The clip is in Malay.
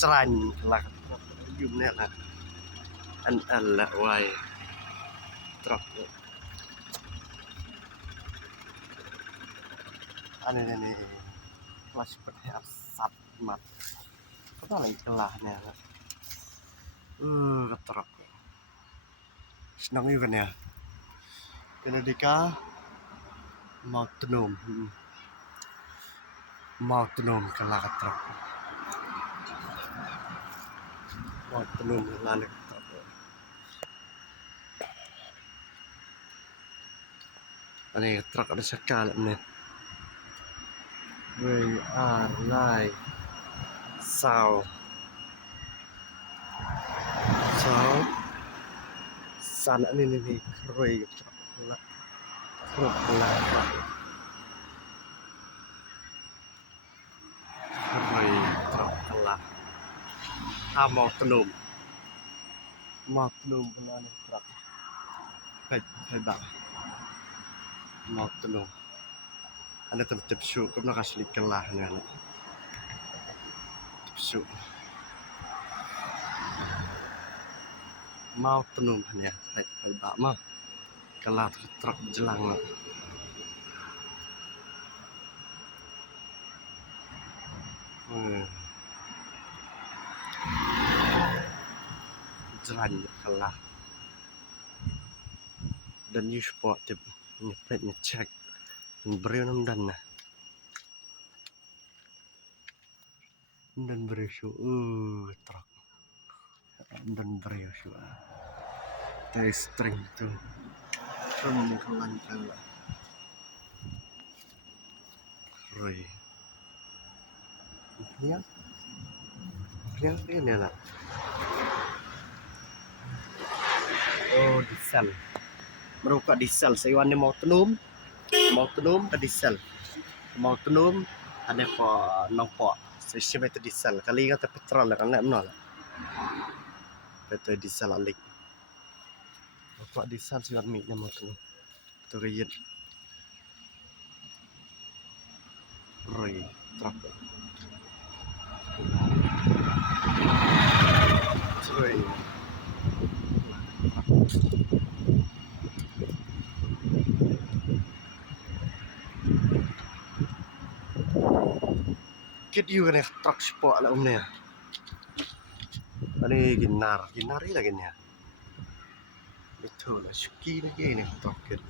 Jalan lah gimana lah an lah wai truk ini kelas berhak sat mat apa lagi kelahnya truk senang juga kan ya Benedika mau tenum kelah truk mau tenum kelah truk ini truk ada sekali nih we are live sao sana ini keroi truk lah keroi truk lah mau tenum kelah truk hai bak mau tenum ada tertib syuk kau nak asli kelah ni syuk mau tenum ya hai bak mah kelah truk jelang jalan kelah dan you spot tip nyepet ngecek beri dan nah dan beri syuk truk dan beri syuk string tu kelan kelah roi yang ini lah diesel meruka diesel sayuan ni mau tenum ke diesel mau tenum ada po nampak sistem itu diesel kali kata petrol lah kan nak menol itu diesel alik meruka diesel sayuan mik ni mau tenum tu riyet roi truk roi kit you kan truk sport lah ni ini ginar ni lagi ni betul lah syuki lagi ni truk kit